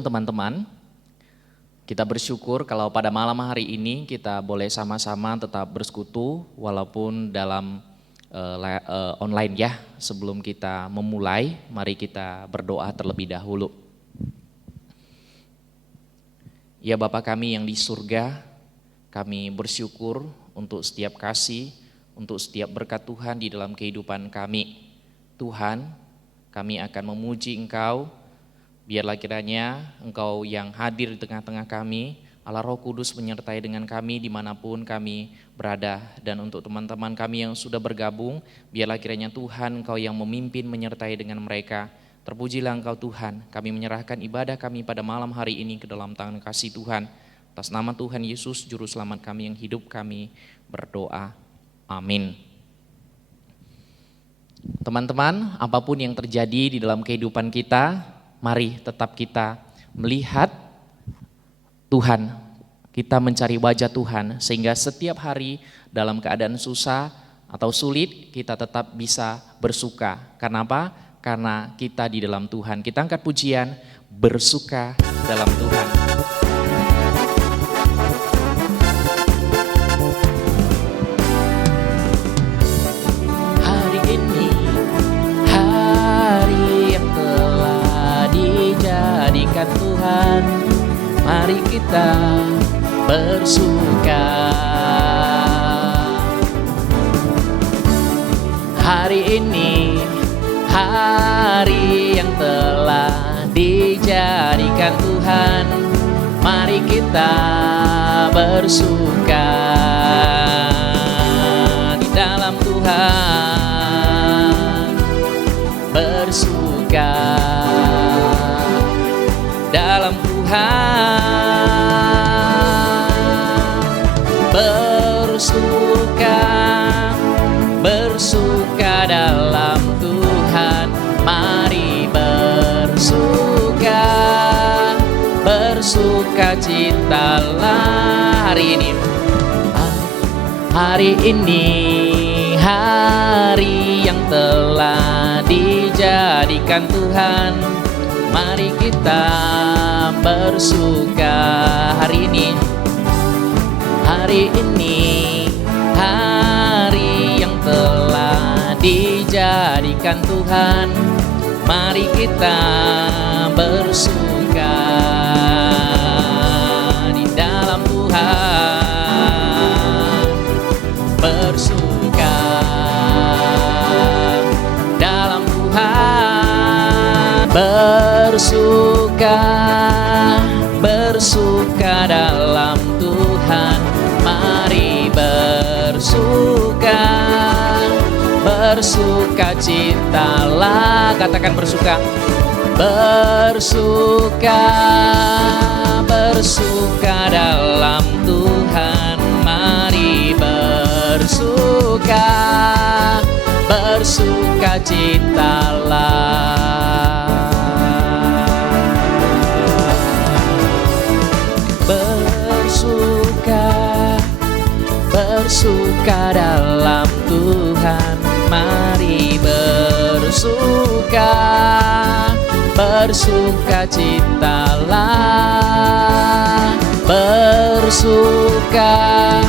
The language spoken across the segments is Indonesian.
Shalom teman-teman. Kita bersyukur kalau pada malam hari ini kita boleh sama-sama tetap bersekutu walaupun dalam online ya. Sebelum kita memulai, mari kita berdoa terlebih dahulu. Ya Bapa kami yang di surga, kami bersyukur untuk setiap kasih, untuk setiap berkat Tuhan di dalam kehidupan kami. Tuhan, kami akan memuji Engkau. Biarlah kiranya Engkau yang hadir di tengah-tengah kami, Allah Roh Kudus menyertai dengan kami dimanapun kami berada. Dan untuk teman-teman kami yang sudah bergabung, biarlah kiranya Tuhan Engkau yang memimpin menyertai dengan mereka. Terpujilah Engkau Tuhan, kami menyerahkan ibadah kami pada malam hari ini ke dalam tangan kasih Tuhan. Atas nama Tuhan Yesus, Juru Selamat kami yang hidup, kami berdoa. Amin. Teman-teman, apapun yang terjadi di dalam kehidupan kita, mari tetap kita melihat Tuhan, kita mencari wajah Tuhan sehingga setiap hari dalam keadaan susah atau sulit kita tetap bisa bersuka. Karena apa? Karena kita di dalam Tuhan. Kita angkat pujian, bersuka dalam Tuhan. Hari ini hari yang telah dijadikan Tuhan, mari kita bersuka. Hari ini hari yang telah dijadikan Tuhan, mari kita bersuka di dalam Tuhan. Bersuka dalam Tuhan, bersuka, bersuka dalam Tuhan, mari bersuka, bersuka citalah hari ini. Hari ini hari yang telah dijadikan Tuhan, mari kita bersuka. Hari ini hari yang telah dijadikan Tuhan, mari kita bersuka di dalam Tuhan. Bersuka dalam Tuhan, bersuka, bersuka dalam Tuhan, mari bersuka, bersuka citalah, katakan bersuka, bersuka, bersuka dalam Tuhan, mari bersuka, bersuka citalah. Bersuka, bersuka dalam Tuhan, mari bersuka, bersuka citalah. Bersuka,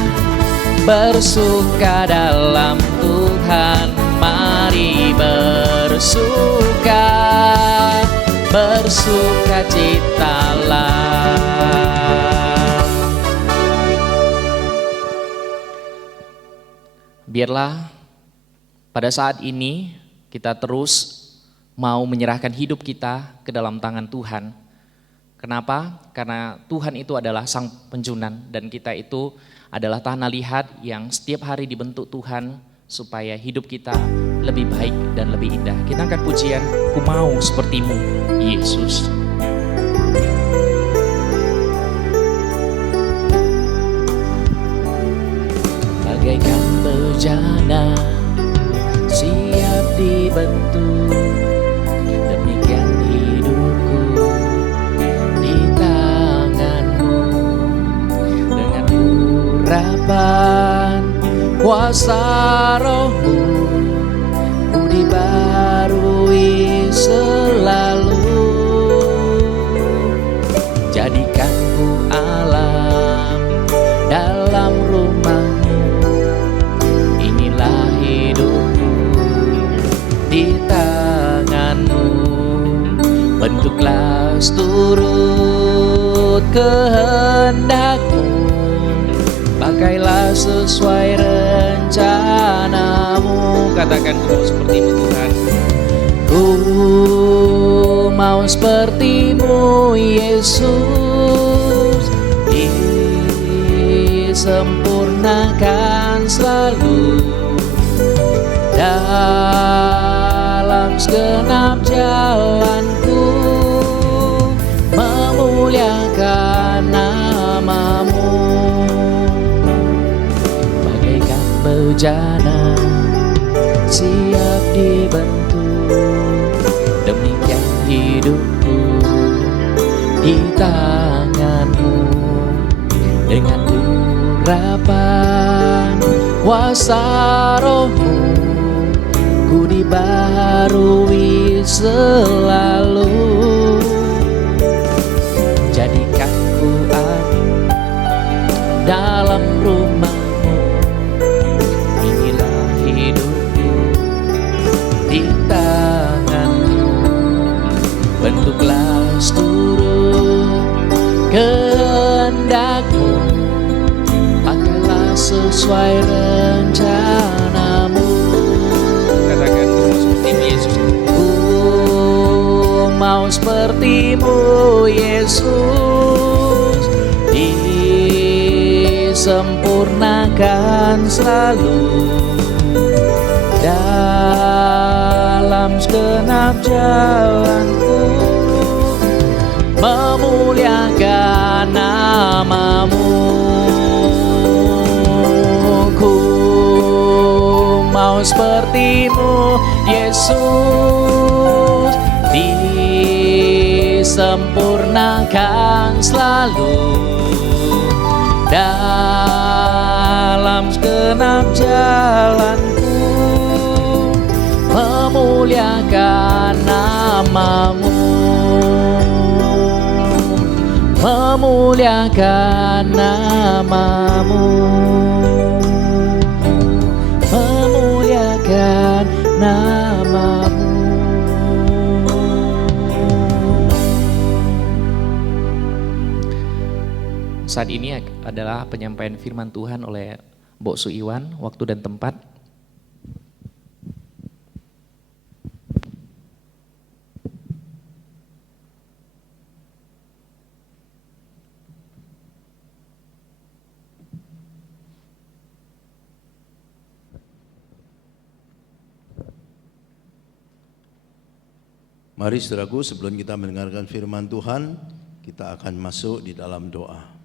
bersuka dalam Tuhan, mari bersuka, bersuka citalah. Biarlah pada saat ini kita terus mau menyerahkan hidup kita ke dalam tangan Tuhan. Kenapa? Karena Tuhan itu adalah Sang Penjunan dan kita itu adalah tanah liat yang setiap hari dibentuk Tuhan supaya hidup kita lebih baik dan lebih indah. Kita angkat pujian, ku mau sepertimu, Yesus. Bagaikan bejana siap dibentuk, demikian hidupku di tanganmu. Dengan urapan kuasa Roh-Mu, ku dibarui selalu. ikhlas turut kehendak-Mu, pakailah sesuai rencana-Mu. Katakan, ku mau seperti-Mu Tuhan. Ku mau seperti-Mu Yesus, disempurnakan selalu dalam segenap jalanku, memuliakan nama-Mu. Bagaikan bejana siap dibentuk, demikian hidupku di tangan-Mu. Dengan urapan kuasa Roh-Mu, ku dibaharui selalu. Jadikan ku amin dalam rumah-Mu, inilah hidupku di tangan-Mu. Bentuklah seturut kehendak-Mu, pakailah sesuai rencana-Mu. Katakan, ku mau seperti-Mu Yesus. Ku mau seperti-Mu Yesus, disempurnakan selalu dalam segenap jalanku, memuliakan nama-Mu. Ku mau seperti-Mu Yesus, disempurnakan selalu dalam segenap jalanku, memuliakan nama-Mu, memuliakan nama-Mu, memuliakan nama-Mu. Saat ini adalah penyampaian firman Tuhan oleh Mbok Su Iwan, waktu dan tempat. Mari saudaraku, sebelum kita mendengarkan firman Tuhan, kita akan masuk di dalam doa.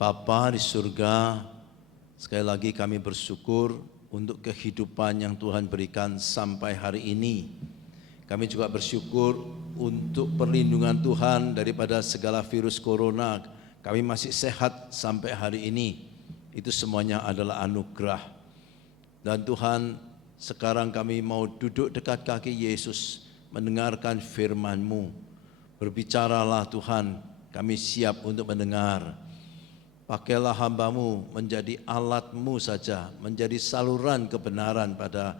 Bapa di surga, sekali lagi kami bersyukur untuk kehidupan yang Tuhan berikan sampai hari ini. Kami juga bersyukur untuk perlindungan Tuhan daripada segala virus corona. Kami masih sehat sampai hari ini. Itu semuanya adalah anugerah. Dan Tuhan, sekarang kami mau duduk dekat kaki Yesus, mendengarkan firman-Mu. Berbicaralah Tuhan, kami siap untuk mendengar. Pakailah hamba-Mu menjadi alat-Mu saja, menjadi saluran kebenaran pada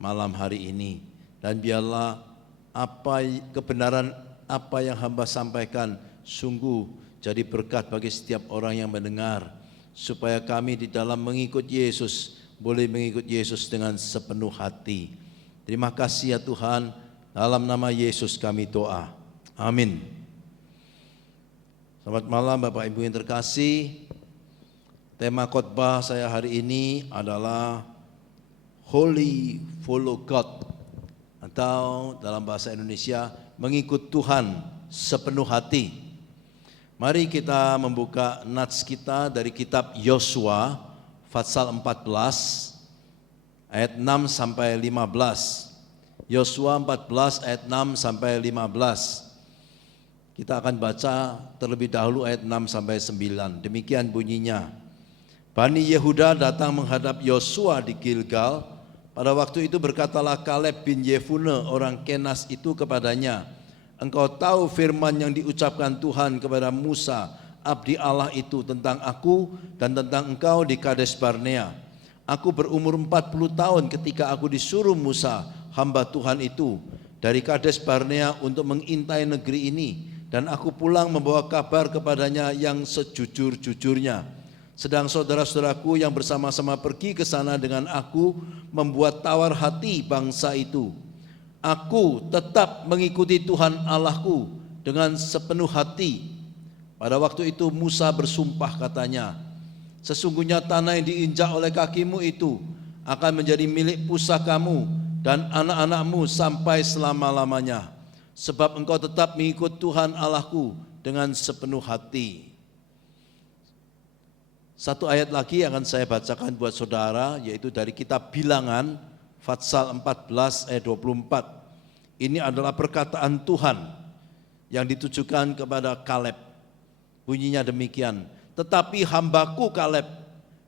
malam hari ini. Dan biarlah kebenaran apa yang hamba sampaikan sungguh jadi berkat bagi setiap orang yang mendengar. Supaya kami di dalam mengikut Yesus, boleh mengikut Yesus dengan sepenuh hati. Terima kasih ya Tuhan, dalam nama Yesus kami doa. Amin. Selamat malam Bapak Ibu yang terkasih. Tema khotbah saya hari ini adalah Wholly Follow God, atau dalam bahasa Indonesia mengikut Tuhan sepenuh hati. Mari kita membuka nats kita dari kitab Yosua pasal 14 ayat 6 sampai 15. Yosua 14 ayat 6 sampai 15. Kita akan baca terlebih dahulu ayat 6 sampai 9. Demikian bunyinya. Bani Yehuda datang menghadap Yosua di Gilgal. Pada waktu itu berkatalah Kaleb bin Yefune orang Kenas itu kepadanya, engkau tahu firman yang diucapkan Tuhan kepada Musa, abdi Allah itu, tentang aku dan tentang engkau di Kades Barnea. Aku berumur 40 tahun ketika aku disuruh Musa, hamba Tuhan itu, dari Kades Barnea untuk mengintai negeri ini, dan aku pulang membawa kabar kepadanya yang sejujur-jujurnya. Sedang saudara-saudaraku yang bersama-sama pergi ke sana dengan aku membuat tawar hati bangsa itu. Aku tetap mengikuti Tuhan Allahku dengan sepenuh hati. Pada waktu itu Musa bersumpah katanya, sesungguhnya tanah yang diinjak oleh kakimu itu akan menjadi milik pusakamu dan anak-anakmu sampai selama-lamanya, sebab engkau tetap mengikut Tuhan Allahku dengan sepenuh hati. Satu ayat lagi akan saya bacakan buat saudara, yaitu dari kitab Bilangan Fatsal 14 ayat 24. Ini adalah perkataan Tuhan yang ditujukan kepada Kaleb. Bunyinya demikian, tetapi hambaku Kaleb,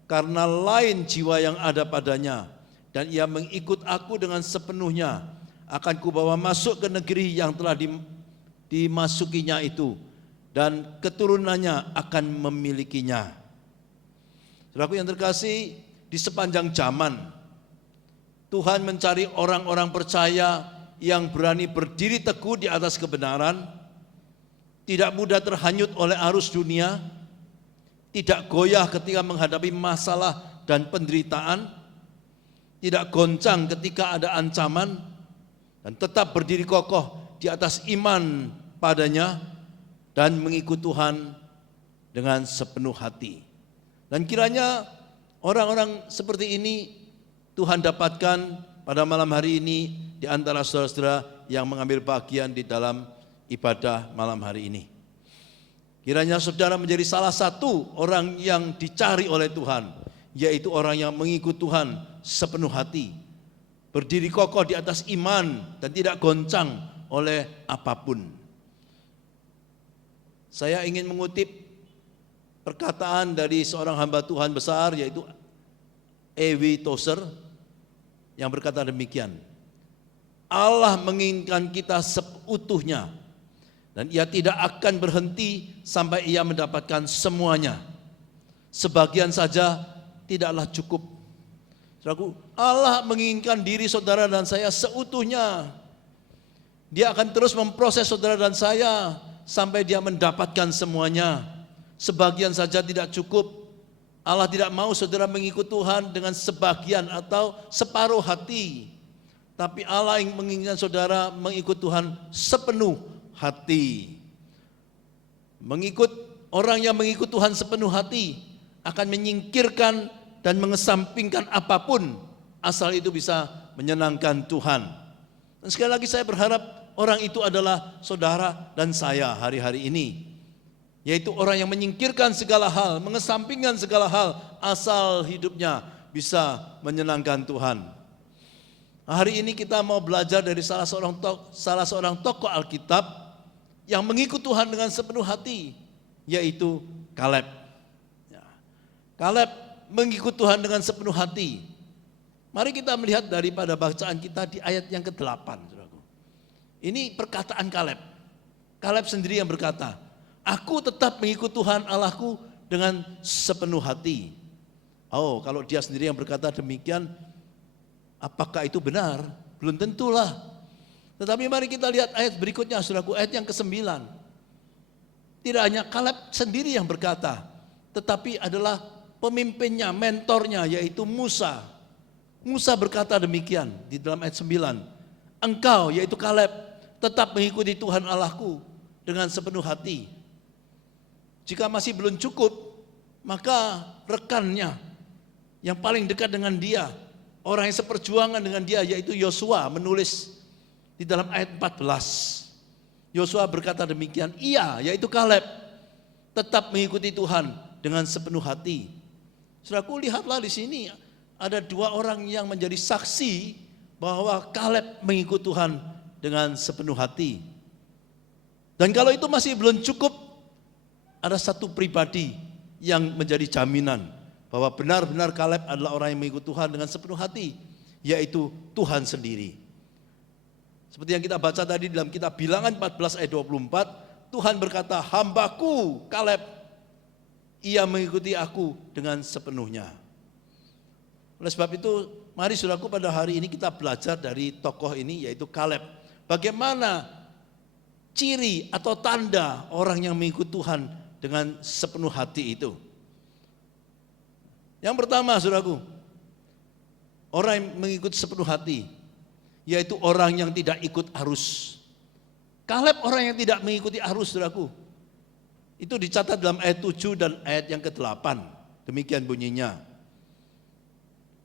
karena lain jiwa yang ada padanya, dan ia mengikut aku dengan sepenuhnya, akan kubawa masuk ke negeri yang telah dimasukinya itu, dan keturunannya akan memilikinya. Saudaraku yang terkasih, di sepanjang zaman Tuhan mencari orang-orang percaya yang berani berdiri teguh di atas kebenaran, tidak mudah terhanyut oleh arus dunia, tidak goyah ketika menghadapi masalah dan penderitaan, tidak goncang ketika ada ancaman, dan tetap berdiri kokoh di atas iman padanya dan mengikut Tuhan dengan sepenuh hati. Dan kiranya orang-orang seperti ini Tuhan dapatkan pada malam hari ini di antara saudara-saudara yang mengambil bagian di dalam ibadah malam hari ini. Kiranya saudara menjadi salah satu orang yang dicari oleh Tuhan, yaitu orang yang mengikut Tuhan sepenuh hati, berdiri kokoh di atas iman dan tidak goncang oleh apapun. Saya ingin mengutip perkataan dari seorang hamba Tuhan besar, yaitu E.W. Tozer, yang berkata demikian, Allah menginginkan kita seutuhnya, dan ia tidak akan berhenti sampai ia mendapatkan semuanya. Sebagian saja tidaklah cukup. Saudaraku, Allah menginginkan diri saudara dan saya seutuhnya. Dia akan terus memproses saudara dan saya sampai dia mendapatkan semuanya. Sebagian saja tidak cukup. Allah tidak mau saudara mengikut Tuhan dengan sebagian atau separuh hati. Tapi Allah yang menginginkan saudara mengikut Tuhan sepenuh hati. Orang yang mengikut Tuhan sepenuh hati akan menyingkirkan dan mengesampingkan apapun asal itu bisa menyenangkan Tuhan. Dan sekali lagi saya berharap orang itu adalah saudara dan saya hari-hari ini, yaitu orang yang menyingkirkan segala hal, mengesampingkan segala hal asal hidupnya bisa menyenangkan Tuhan. Hari ini kita mau belajar dari salah seorang tokoh Alkitab yang mengikut Tuhan dengan sepenuh hati, yaitu Kaleb. Kaleb mengikut Tuhan dengan sepenuh hati. Mari kita melihat daripada bacaan kita di ayat yang ke-8. Ini perkataan Kaleb. Kaleb sendiri yang berkata, aku tetap mengikut Tuhan Allahku dengan sepenuh hati. Oh, kalau dia sendiri yang berkata demikian, apakah itu benar? Belum tentulah. Tetapi mari kita lihat ayat berikutnya, saudaraku, ayat yang ke-9. Tidak hanya Kaleb sendiri yang berkata, tetapi adalah pemimpinnya, mentornya, yaitu Musa. Musa berkata demikian di dalam ayat 9. Engkau, yaitu Kaleb, tetap mengikuti Tuhan Allahku dengan sepenuh hati. Jika masih belum cukup, maka rekannya yang paling dekat dengan dia, orang yang seperjuangan dengan dia, yaitu Yosua, menulis di dalam ayat 14. Yosua berkata demikian, ia, yaitu Kaleb, tetap mengikuti Tuhan dengan sepenuh hati. Saudaraku, lihatlah di sini ada dua orang yang menjadi saksi bahwa Kaleb mengikuti Tuhan dengan sepenuh hati. Dan kalau itu masih belum cukup, ada satu pribadi yang menjadi jaminan bahwa benar-benar Kaleb adalah orang yang mengikuti Tuhan dengan sepenuh hati, yaitu Tuhan sendiri. Seperti yang kita baca tadi dalam kitab Bilangan 14 ayat 24, Tuhan berkata, hambaku Kaleb, ia mengikuti aku dengan sepenuhnya. Oleh sebab itu, mari saudaraku, pada hari ini kita belajar dari tokoh ini, yaitu Kaleb. Bagaimana ciri atau tanda orang yang mengikut Tuhan dengan sepenuh hati itu? Yang pertama, saudaraku, orang yang mengikut sepenuh hati, yaitu orang yang tidak ikut arus. Kaleb orang yang tidak mengikuti arus, saudaraku. Itu dicatat dalam ayat 7 dan ayat yang ke-8. Demikian bunyinya.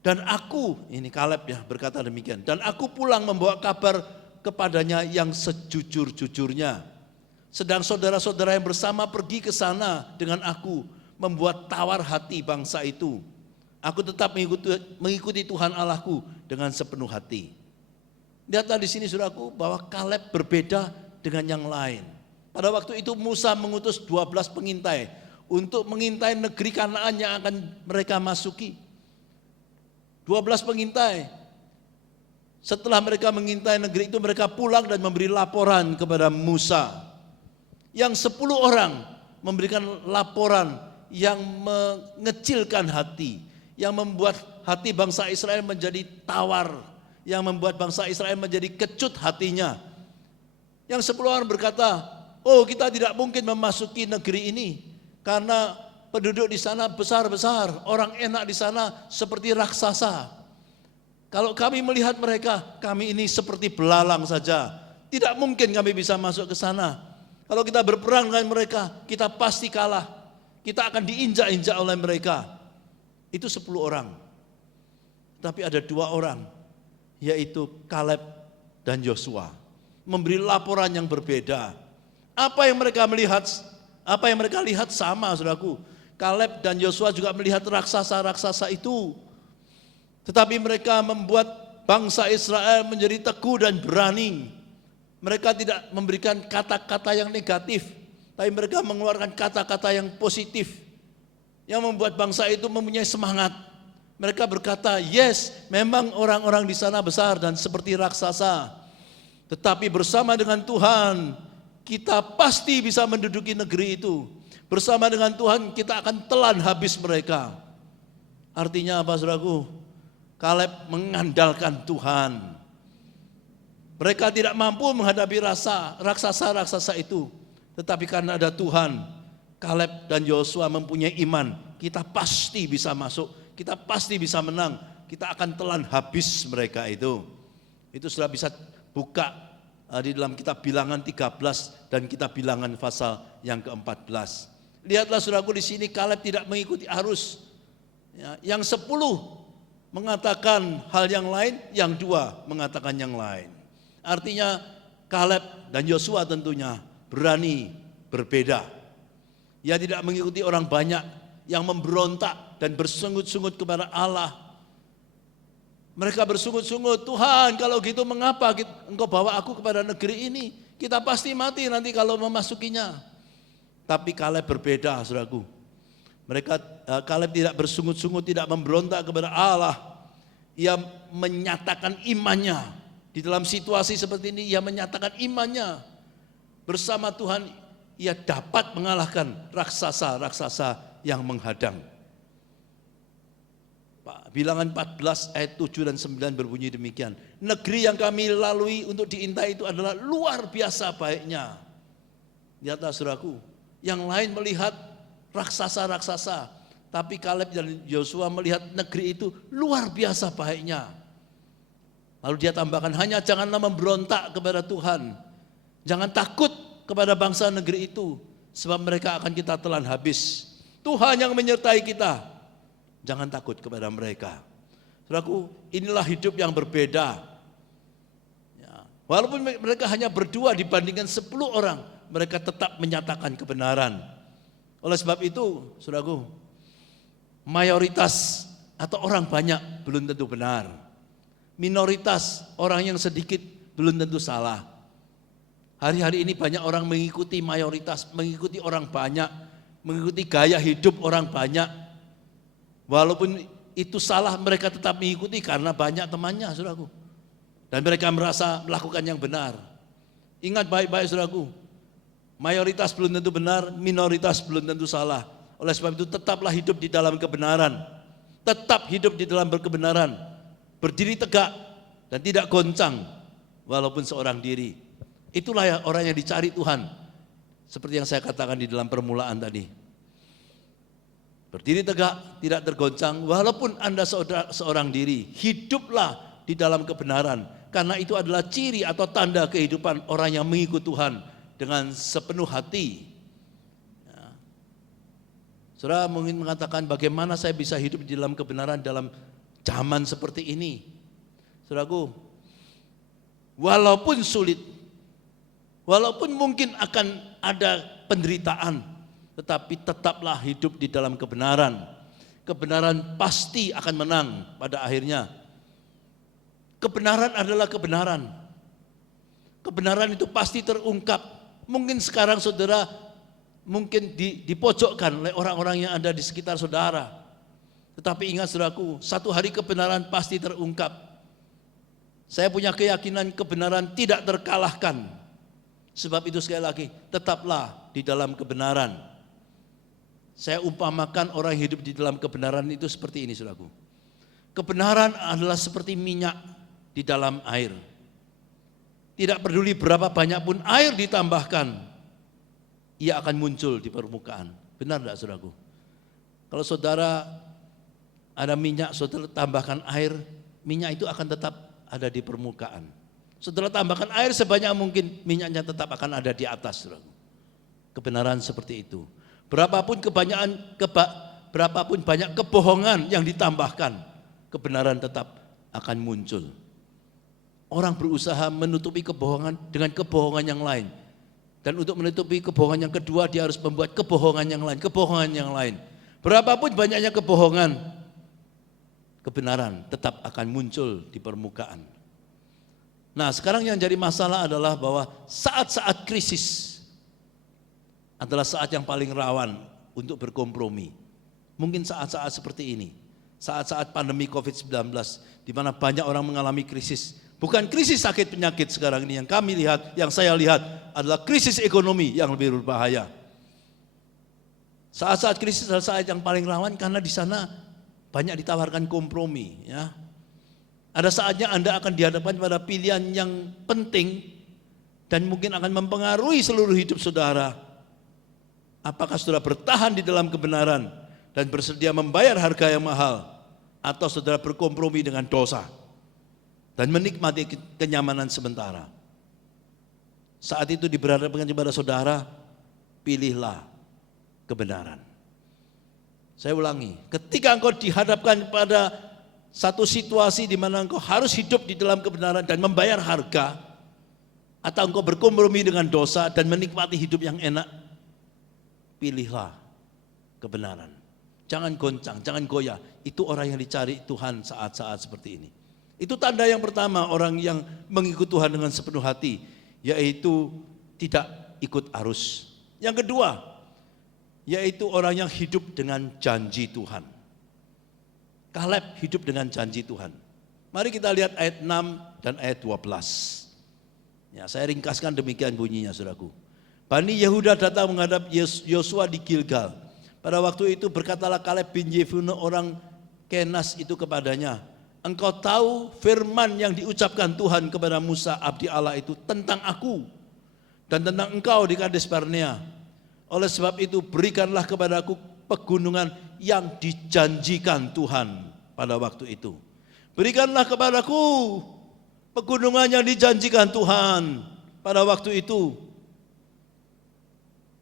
Dan aku, ini Kaleb ya berkata demikian, dan aku pulang membawa kabar kepadanya yang sejujur-jujurnya. Sedang saudara-saudara yang bersama pergi ke sana dengan aku, membuat tawar hati bangsa itu. Aku tetap mengikuti Tuhan Allahku dengan sepenuh hati. Lihatlah di sini saudaraku bahwa Kaleb berbeda dengan yang lain. Pada waktu itu Musa mengutus 12 pengintai untuk mengintai negeri Kanaan yang akan mereka masuki. 12 pengintai. Setelah mereka mengintai negeri itu, mereka pulang dan memberi laporan kepada Musa. Yang 10 orang memberikan laporan yang mengecilkan hati, yang membuat hati bangsa Israel menjadi tawar, yang membuat bangsa Israel menjadi kecut hatinya. Yang 10 orang berkata, oh kita tidak mungkin memasuki negeri ini karena penduduk di sana besar-besar, orang enak di sana seperti raksasa. Kalau kami melihat mereka, kami ini seperti belalang saja. Tidak mungkin kami bisa masuk ke sana. Kalau kita berperang dengan mereka, kita pasti kalah. Kita akan diinjak-injak oleh mereka. Itu 10 orang. Tapi ada 2 orang, yaitu Kaleb dan Yosua, memberi laporan yang berbeda. Apa yang mereka melihat, apa yang mereka lihat sama, saudaraku. Kaleb dan Yosua juga melihat raksasa-raksasa itu. Tetapi mereka membuat bangsa Israel menjadi teguh dan berani. Mereka tidak memberikan kata-kata yang negatif, tapi mereka mengeluarkan kata-kata yang positif, yang membuat bangsa itu mempunyai semangat. Mereka berkata, yes, memang orang-orang di sana besar dan seperti raksasa. Tetapi bersama dengan Tuhan, kita pasti bisa menduduki negeri itu. Bersama dengan Tuhan kita akan telan habis mereka. Artinya apa, saudaraku? Kaleb mengandalkan Tuhan. Mereka tidak mampu menghadapi raksasa-raksasa itu. Tetapi karena ada Tuhan, Kaleb dan Yosua mempunyai iman. Kita pasti bisa masuk, kita pasti bisa menang. Kita akan telan habis mereka itu. Itu sudah bisa buka di dalam kitab Bilangan 13 dan kitab Bilangan pasal yang ke-14. Lihatlah saudaraku, di sini Kaleb tidak mengikuti arus. Yang 10 mengatakan hal yang lain, yang 2 mengatakan yang lain. Artinya Kaleb dan Yosua tentunya berani berbeda. Ia tidak mengikuti orang banyak yang memberontak dan bersungut-sungut kepada Allah. Mereka bersungut-sungut, Tuhan kalau gitu mengapa engkau bawa aku kepada negeri ini? Kita pasti mati nanti kalau memasukinya. Tapi Kaleb berbeda, saudaraku. Kaleb tidak bersungut-sungut, tidak memberontak kepada Allah. Ia menyatakan imannya. Di dalam situasi seperti ini, ia menyatakan imannya. Bersama Tuhan, ia dapat mengalahkan raksasa-raksasa yang menghadang. Bilangan 14 ayat 7 dan 9 berbunyi demikian. Negeri yang kami lalui untuk diintai itu adalah luar biasa baiknya. Lihatlah saudaraku, yang lain melihat raksasa-raksasa, tapi Kaleb dan Yosua melihat negeri itu luar biasa baiknya. Lalu dia tambahkan, hanya janganlah memberontak kepada Tuhan. Jangan takut kepada bangsa negeri itu, sebab mereka akan kita telan habis. Tuhan yang menyertai kita. Jangan takut kepada mereka. Saudaraku, inilah hidup yang berbeda. Ya, walaupun mereka hanya berdua dibandingkan 10 orang, mereka tetap menyatakan kebenaran. Oleh sebab itu, saudaraku, mayoritas atau orang banyak belum tentu benar. Minoritas, orang yang sedikit belum tentu salah. Hari-hari ini banyak orang mengikuti mayoritas, mengikuti orang banyak, mengikuti gaya hidup orang banyak. Walaupun itu salah, mereka tetap mengikuti karena banyak temannya, saudaraku. Dan mereka merasa melakukan yang benar. Ingat baik-baik, saudaraku. Mayoritas belum tentu benar, minoritas belum tentu salah. Oleh sebab itu tetaplah hidup di dalam kebenaran. Tetap hidup di dalam kebenaran. Berdiri tegak dan tidak goncang. walaupun seorang diri. Itulah ya orang yang dicari Tuhan. Seperti yang saya katakan di dalam permulaan tadi. Berdiri tegak, tidak tergoncang, walaupun Anda seorang diri. Hiduplah di dalam kebenaran. Karena itu adalah ciri atau tanda kehidupan orang yang mengikut Tuhan dengan sepenuh hati. Ya. Saudara mungkin mengatakan bagaimana saya bisa hidup di dalam kebenaran dalam zaman seperti ini. Saudaraku, walaupun sulit, walaupun mungkin akan ada penderitaan, tetapi tetaplah hidup di dalam kebenaran. Kebenaran pasti akan menang pada akhirnya. Kebenaran adalah kebenaran. Kebenaran itu pasti terungkap. Mungkin sekarang saudara mungkin dipojokkan oleh orang-orang yang ada di sekitar saudara. Tetapi ingat saudaraku, satu hari kebenaran pasti terungkap. Saya punya keyakinan kebenaran tidak terkalahkan. Sebab itu sekali lagi, tetaplah di dalam kebenaran. Saya umpamakan orang hidup di dalam kebenaran itu seperti ini saudaraku. Kebenaran adalah seperti minyak di dalam air. Tidak peduli berapa banyak pun air ditambahkan, ia akan muncul di permukaan. Benar tidak saudaraku? Kalau saudara ada minyak, saudara tambahkan air, minyak itu akan tetap ada di permukaan. Saudara tambahkan air sebanyak mungkin, minyaknya tetap akan ada di atas, saudaraku. Kebenaran seperti itu. Berapapun banyak kebohongan yang ditambahkan, kebenaran tetap akan muncul. Orang berusaha menutupi kebohongan dengan kebohongan yang lain. Dan untuk menutupi kebohongan yang kedua, dia harus membuat kebohongan yang lain. Berapapun banyaknya kebohongan, kebenaran tetap akan muncul di permukaan. Nah, sekarang yang jadi masalah adalah bahwa saat-saat krisis adalah saat yang paling rawan untuk berkompromi. Mungkin saat-saat seperti ini, saat-saat pandemi COVID-19, di mana banyak orang mengalami krisis. Bukan krisis sakit penyakit sekarang ini yang kami lihat, yang saya lihat adalah krisis ekonomi yang lebih berbahaya. Saat-saat krisis adalah saat yang paling rawan karena di sana banyak ditawarkan kompromi. Ya. Ada saatnya Anda akan dihadapkan pada pilihan yang penting dan mungkin akan mempengaruhi seluruh hidup saudara. Apakah saudara bertahan di dalam kebenaran dan bersedia membayar harga yang mahal, atau saudara berkompromi dengan dosa dan menikmati kenyamanan sementara. Saat itu diberhadapkan kepada saudara, pilihlah kebenaran. Saya ulangi, ketika engkau dihadapkan pada satu situasi di mana engkau harus hidup di dalam kebenaran dan membayar harga, atau engkau berkompromi dengan dosa dan menikmati hidup yang enak, pilihlah kebenaran. Jangan goncang, jangan goyah. Itu orang yang dicari Tuhan saat-saat seperti ini. Itu tanda yang pertama orang yang mengikut Tuhan dengan sepenuh hati, yaitu tidak ikut arus. Yang kedua, yaitu orang yang hidup dengan janji Tuhan. Kaleb hidup dengan janji Tuhan. Mari kita lihat ayat 6 dan ayat 12. Ya, saya ringkaskan demikian bunyinya, saudaraku. Bani Yehuda datang menghadap Yosua di Gilgal. Pada waktu itu berkatalah Kaleb bin Yefune orang Kenas itu kepadanya, engkau tahu firman yang diucapkan Tuhan kepada Musa abdi Allah itu tentang aku dan tentang engkau di Kades Barnea. Oleh sebab itu berikanlah kepadaku pegunungan yang dijanjikan Tuhan pada waktu itu. Berikanlah kepadaku pegunungan yang dijanjikan Tuhan pada waktu itu.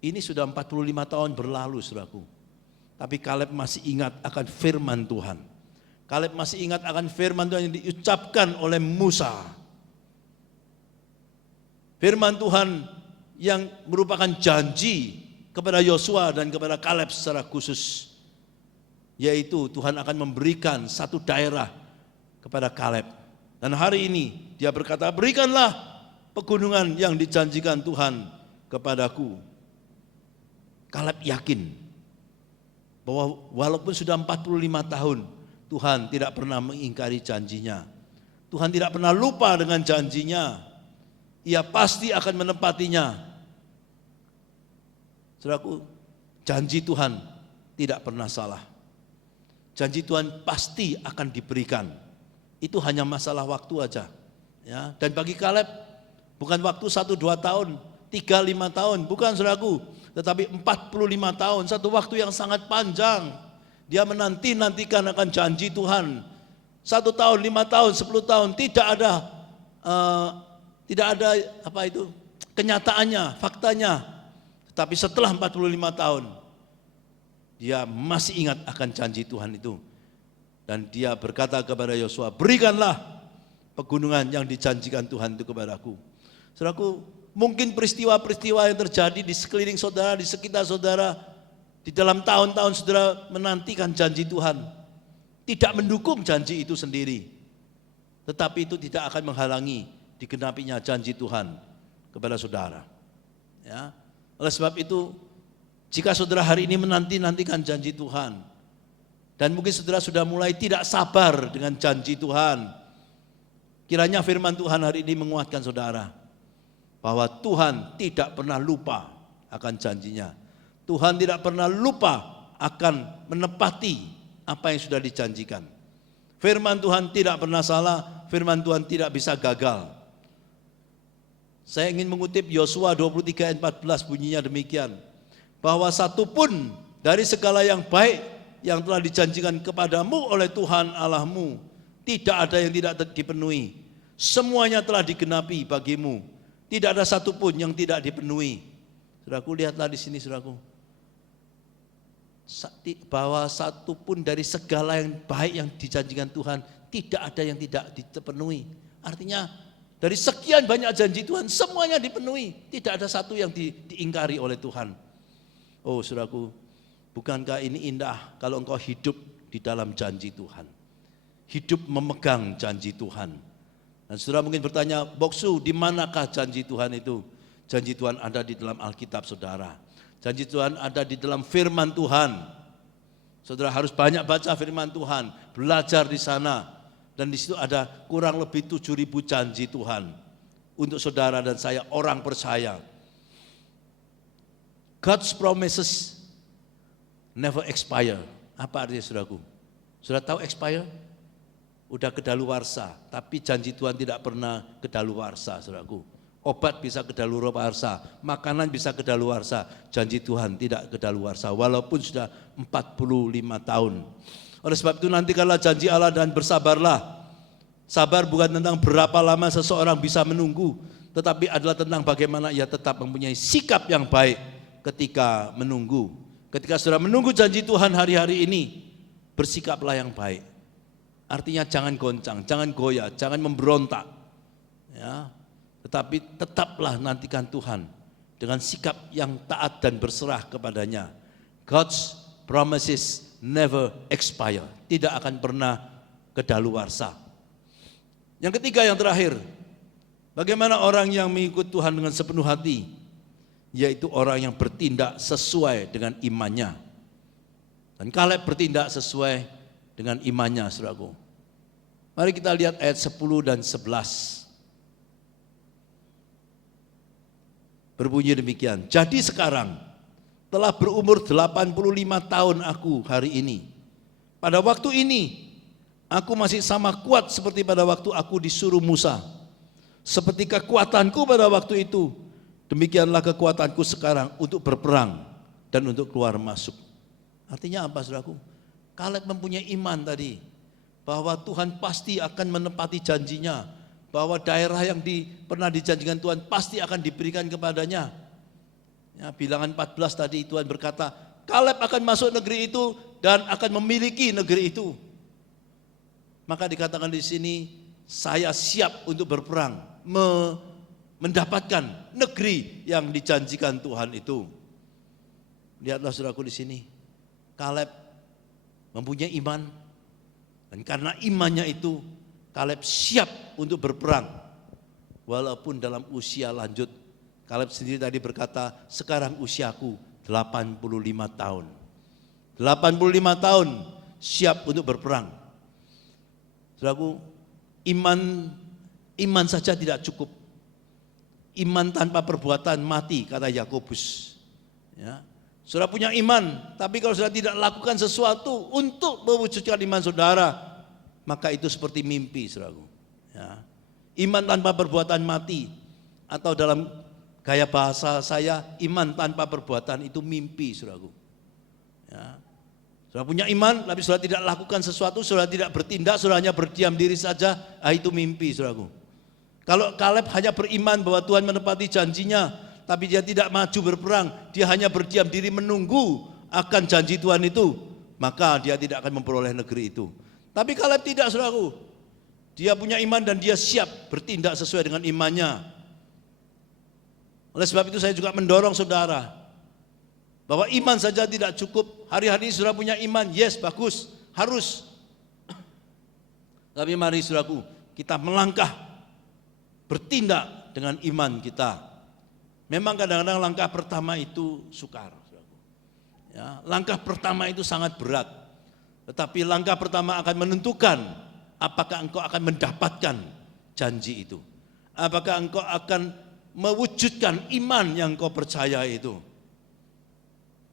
Ini sudah 45 tahun berlalu, saudaraku. Tapi Kaleb masih ingat akan firman Tuhan. Kaleb masih ingat akan firman Tuhan yang diucapkan oleh Musa. Firman Tuhan yang merupakan janji kepada Yosua dan kepada Kaleb secara khusus. Yaitu Tuhan akan memberikan satu daerah kepada Kaleb. Dan hari ini dia berkata, berikanlah pegunungan yang dijanjikan Tuhan kepadaku. Kaleb yakin bahwa walaupun sudah 45 tahun, Tuhan tidak pernah mengingkari janjinya. Tuhan tidak pernah lupa dengan janjinya. Ia pasti akan menepatinya. Saudaraku, janji Tuhan tidak pernah salah. Janji Tuhan pasti akan diberikan. Itu hanya masalah waktu aja. Ya, dan bagi Kaleb bukan waktu 1-2 tahun, 3-5 tahun, bukan saudaraku, tetapi 45 tahun, satu waktu yang sangat panjang. Dia menanti-nantikan akan janji Tuhan. 1 tahun, 5 tahun, 10 tahun, tidak ada apa itu kenyataannya, faktanya. Tetapi setelah 45 tahun, dia masih ingat akan janji Tuhan itu. Dan dia berkata kepada Yosua, berikanlah pegunungan yang dijanjikan Tuhan itu kepadaku. Saudaraku, mungkin peristiwa-peristiwa yang terjadi di sekeliling saudara, di sekitar saudara, di dalam tahun-tahun saudara menantikan janji Tuhan, tidak mendukung janji itu sendiri. Tetapi itu tidak akan menghalangi digenapinya janji Tuhan kepada saudara. Ya. Oleh sebab itu, jika saudara hari ini menanti-nantikan janji Tuhan, dan mungkin saudara sudah mulai tidak sabar dengan janji Tuhan, kiranya firman Tuhan hari ini menguatkan saudara, bahwa Tuhan tidak pernah lupa akan janjinya. Tuhan tidak pernah lupa akan menepati apa yang sudah dijanjikan. Firman Tuhan tidak pernah salah, firman Tuhan tidak bisa gagal. Saya ingin mengutip Yosua 23 ayat 14, bunyinya demikian, bahwa satupun dari segala yang baik yang telah dijanjikan kepadamu oleh Tuhan Allahmu, tidak ada yang tidak dipenuhi. Semuanya telah digenapi bagimu. Tidak ada satupun yang tidak dipenuhi. Saudaraku, lihatlah di sini saudaraku, bahwa satupun dari segala yang baik yang dijanjikan Tuhan, tidak ada yang tidak dipenuhi. Artinya dari sekian banyak janji Tuhan, semuanya dipenuhi. Tidak ada satu yang diingkari oleh Tuhan. Oh saudaraku, bukankah ini indah kalau engkau hidup di dalam janji Tuhan, hidup memegang janji Tuhan. Dan saudara mungkin bertanya, Boksu, di manakah janji Tuhan itu? Janji Tuhan ada di dalam Alkitab saudara. Janji Tuhan ada di dalam firman Tuhan. Saudara harus banyak baca firman Tuhan, belajar di sana. Dan di situ ada kurang lebih 7.000 janji Tuhan untuk saudara dan saya, orang percaya. God's promises never expire. Apa artinya saudaraku? Sudah tahu expire? Udah kedaluwarsa, tapi janji Tuhan tidak pernah kedaluwarsa, saudaraku. Obat bisa kedaluwarsa, makanan bisa kedaluwarsa, janji Tuhan tidak kedaluwarsa walaupun sudah 45 tahun. Oleh sebab itu nantikanlah janji Allah dan bersabarlah. Sabar bukan tentang berapa lama seseorang bisa menunggu, tetapi adalah tentang bagaimana ia tetap mempunyai sikap yang baik ketika menunggu. Ketika saudara menunggu janji Tuhan hari-hari ini, bersikaplah yang baik. Artinya jangan goncang, jangan goyah, jangan memberontak. Ya, tetapi tetaplah nantikan Tuhan dengan sikap yang taat dan berserah kepadanya. God's promises never expire, tidak akan pernah kedaluwarsa. Yang ketiga, yang terakhir, bagaimana orang yang mengikut Tuhan dengan sepenuh hati, yaitu orang yang bertindak sesuai dengan imannya. Dan Kaleb bertindak sesuai dengan imannya, saudaraku. Mari kita lihat ayat 10 dan 11. Berbunyi demikian, jadi sekarang telah berumur 85 tahun aku hari ini. Pada waktu ini, aku masih sama kuat seperti pada waktu aku disuruh Musa. Seperti kekuatanku pada waktu itu, demikianlah kekuatanku sekarang untuk berperang dan untuk keluar masuk. Artinya apa, saudaraku? Kaleb mempunyai iman tadi, bahwa Tuhan pasti akan menepati janjinya, bahwa daerah yang pernah dijanjikan Tuhan pasti akan diberikan kepadanya. Ya, Bilangan 14 tadi Tuhan berkata, Kaleb akan masuk negeri itu dan akan memiliki negeri itu. Maka dikatakan di sini, saya siap untuk berperang, mendapatkan negeri yang dijanjikan Tuhan itu. Lihatlah saudaraku di sini, Kaleb mempunyai iman, dan karena imannya itu, Kaleb siap untuk berperang, walaupun dalam usia lanjut. Kaleb sendiri tadi berkata, sekarang usiaku 85 tahun. 85 tahun siap untuk berperang. Saudaraku, iman saja tidak cukup. Iman tanpa perbuatan mati, kata Yakobus. Ya. Saudara punya iman, tapi kalau saudara tidak lakukan sesuatu untuk mewujudkan iman saudara, maka itu seperti mimpi, saudaraku. Ya. Iman tanpa perbuatan mati, atau dalam gaya bahasa saya, iman tanpa perbuatan itu mimpi, saudaraku. Ya. Saudara punya iman, tapi saudara tidak lakukan sesuatu, saudara tidak bertindak, saudara hanya berdiam diri saja, itu mimpi, saudaraku. Kalau Kaleb hanya beriman bahwa Tuhan menepati janjinya, tapi dia tidak maju berperang, dia hanya berdiam diri menunggu akan janji Tuhan itu, maka dia tidak akan memperoleh negeri itu. Tapi Kaleb tidak, saudaraku. Dia punya iman dan dia siap bertindak sesuai dengan imannya. Oleh sebab itu saya juga mendorong saudara, bahwa iman saja tidak cukup. Hari-hari saudara punya iman, yes, bagus, harus. Tapi mari saudaraku, kita melangkah, bertindak dengan iman kita. Memang kadang-kadang langkah pertama itu sukar, saudaraku. Ya, langkah pertama itu sangat berat. Tetapi langkah pertama akan menentukan apakah engkau akan mendapatkan janji itu. Apakah engkau akan mewujudkan iman yang kau percaya itu.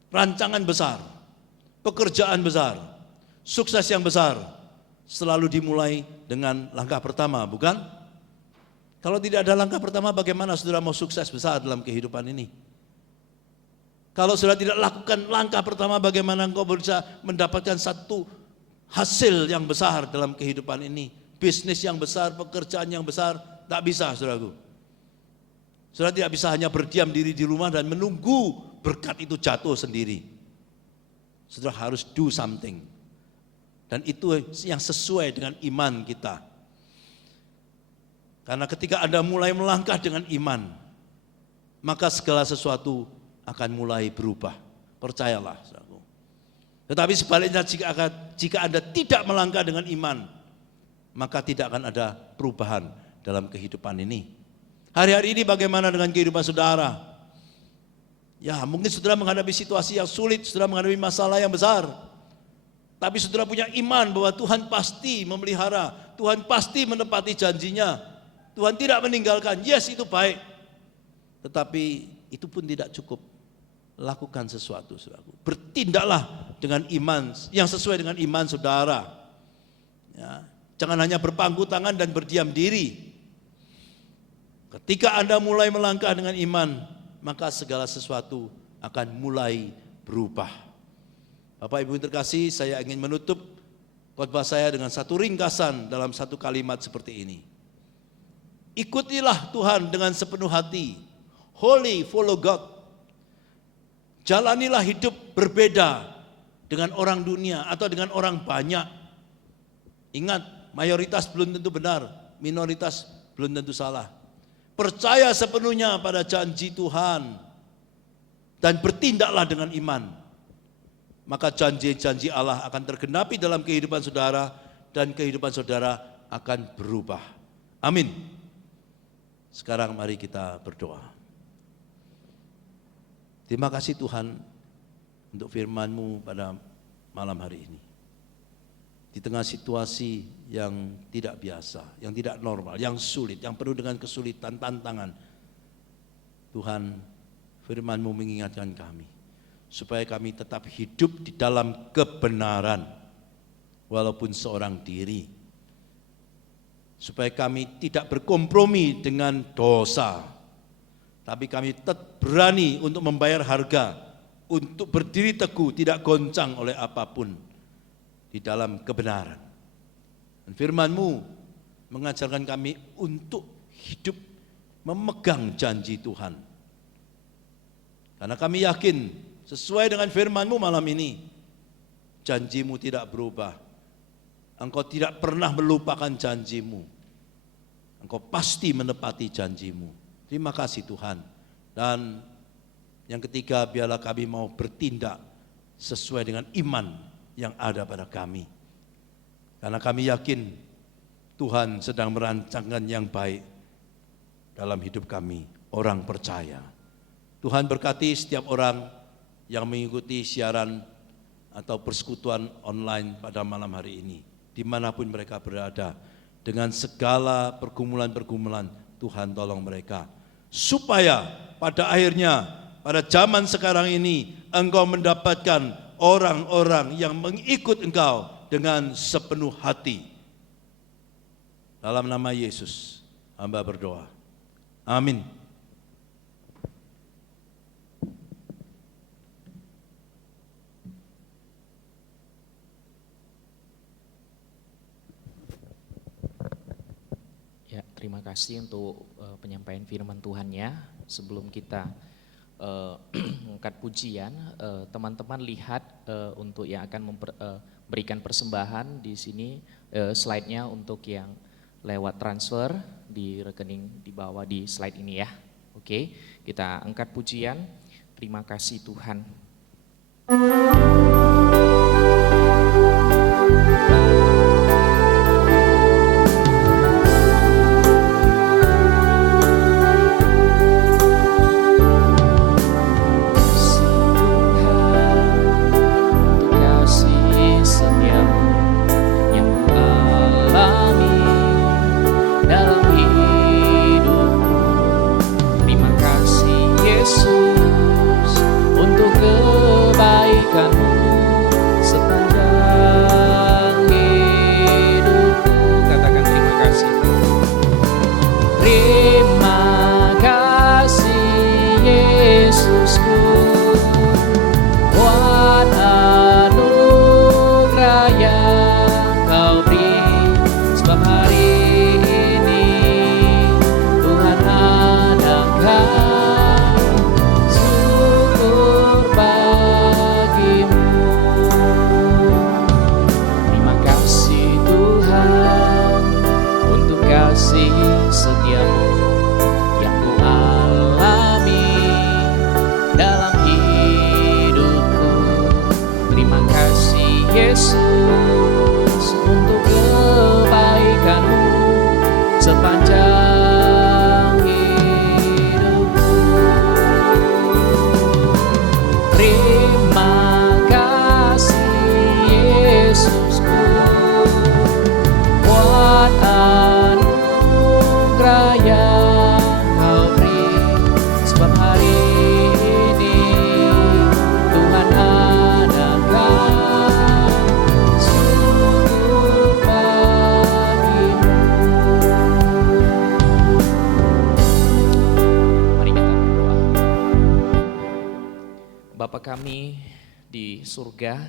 Rancangan besar, pekerjaan besar, sukses yang besar selalu dimulai dengan langkah pertama, bukan? Kalau tidak ada langkah pertama, bagaimana saudara mau sukses besar dalam kehidupan ini? Kalau saudara tidak lakukan langkah pertama, bagaimana engkau bisa mendapatkan satu hasil yang besar dalam kehidupan ini? Bisnis yang besar, pekerjaan yang besar, tak bisa, saudaraku. Saudara tidak bisa hanya berdiam diri di rumah dan menunggu berkat itu jatuh sendiri. Saudara harus do something. Dan itu yang sesuai dengan iman kita. Karena ketika Anda mulai melangkah dengan iman, maka segala sesuatu akan mulai berubah. Percayalah, saudaraku. Tetapi sebaliknya jika Anda tidak melangkah dengan iman, maka tidak akan ada perubahan dalam kehidupan ini. Hari-hari ini bagaimana dengan kehidupan saudara? Ya, mungkin saudara menghadapi situasi yang sulit, saudara menghadapi masalah yang besar. Tapi saudara punya iman bahwa Tuhan pasti memelihara, Tuhan pasti menepati janjinya. Tuhan tidak meninggalkan, yes itu baik. Tetapi itu pun tidak cukup. Lakukan sesuatu, saudaraku. Bertindaklah dengan iman yang sesuai dengan iman saudara. Ya, jangan hanya berpangku tangan dan berdiam diri. Ketika Anda mulai melangkah dengan iman, maka segala sesuatu akan mulai berubah. Bapak Ibu yang terkasih, saya ingin menutup khotbah saya dengan satu ringkasan dalam satu kalimat seperti ini. Ikutilah Tuhan dengan sepenuh hati. Wholly follow God. Jalanilah hidup berbeda dengan orang dunia atau dengan orang banyak. Ingat, mayoritas belum tentu benar, minoritas belum tentu salah. Percaya sepenuhnya pada janji Tuhan dan bertindaklah dengan iman. Maka janji-janji Allah akan tergenapi dalam kehidupan saudara dan kehidupan saudara akan berubah. Amin. Sekarang mari kita berdoa. Terima kasih Tuhan untuk firman-Mu pada malam hari ini. Di tengah situasi yang tidak biasa, yang tidak normal, yang sulit, yang penuh dengan kesulitan, tantangan, Tuhan, firman-Mu mengingatkan kami, supaya kami tetap hidup di dalam kebenaran, walaupun seorang diri. Supaya kami tidak berkompromi dengan dosa, tapi kami tetap berani untuk membayar harga, untuk berdiri teguh, tidak goncang oleh apapun, di dalam kebenaran. Dan firman-Mu mengajarkan kami untuk hidup memegang janji Tuhan. Karena kami yakin sesuai dengan firman-Mu malam ini, janji-Mu tidak berubah. Engkau tidak pernah melupakan janji-Mu. Engkau pasti menepati janji-Mu. Terima kasih Tuhan. Dan yang ketiga, biarlah kami mau bertindak sesuai dengan iman yang ada pada kami. Karena kami yakin Tuhan sedang merancangkan yang baik dalam hidup kami, orang percaya. Tuhan berkati setiap orang yang mengikuti siaran atau persekutuan online pada malam hari ini, dimanapun mereka berada, dengan segala pergumulan-pergumulan, Tuhan tolong mereka, supaya pada akhirnya, pada zaman sekarang ini, engkau mendapatkan orang-orang yang mengikut engkau dengan sepenuh hati. Dalam nama Yesus, hamba berdoa. Amin. Ya, terima kasih untuk penyampaian firman Tuhan-Nya. Sebelum kita mengangkat pujian, teman-teman lihat untuk yang akan memberikan persembahan di sini slide-nya untuk yang lewat transfer di rekening di bawah di slide ini ya. Oke, kita angkat pujian. Terima kasih Tuhan.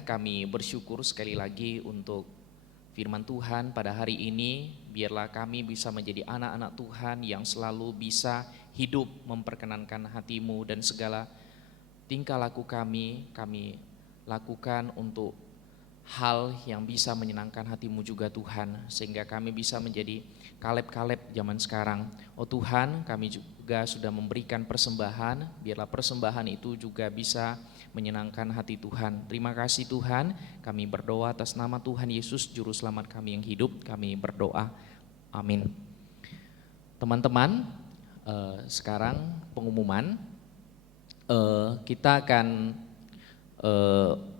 Kami bersyukur sekali lagi untuk firman Tuhan pada hari ini. Biarlah kami bisa menjadi anak-anak Tuhan yang selalu bisa hidup memperkenankan hati-Mu, dan segala tingkah laku kami lakukan untuk hal yang bisa menyenangkan hati-Mu juga Tuhan, sehingga kami bisa menjadi Kaleb-Kaleb zaman sekarang. Oh Tuhan, kami juga sudah memberikan persembahan, biarlah persembahan itu juga bisa menyenangkan hati Tuhan. Terima kasih Tuhan, kami berdoa atas nama Tuhan Yesus Juru Selamat kami yang hidup, kami berdoa, amin. Teman-teman, sekarang pengumuman, kita akan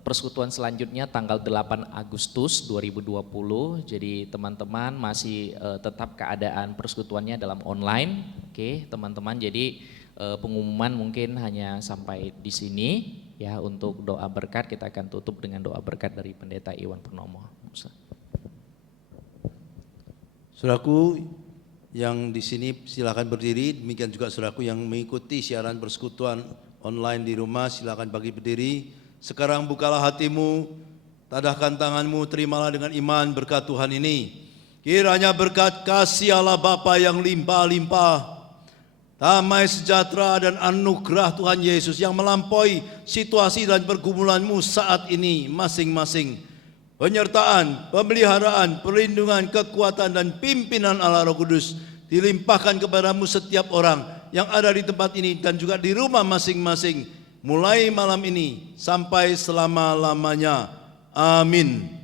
persekutuan selanjutnya tanggal 8 Agustus 2020, jadi teman-teman masih tetap keadaan persekutuannya dalam online. Oke teman-teman, jadi pengumuman mungkin hanya sampai di sini. Ya, untuk doa berkat kita akan tutup dengan doa berkat dari Pendeta Iwan Purnomo. Saudaraku yang di sini silakan berdiri, demikian juga saudaraku yang mengikuti siaran persekutuan online di rumah silakan bagi berdiri. Sekarang bukalah hatimu, tadahkan tanganmu, terimalah dengan iman berkat Tuhan ini. Kiranya berkat kasih Allah Bapa yang limpah-limpah, damai sejahtera dan anugerah Tuhan Yesus yang melampaui situasi dan pergumulanmu saat ini masing-masing, penyertaan, pemeliharaan, perlindungan, kekuatan dan pimpinan Allah Roh Kudus dilimpahkan kepadamu setiap orang yang ada di tempat ini dan juga di rumah masing-masing, mulai malam ini sampai selama-lamanya. Amin.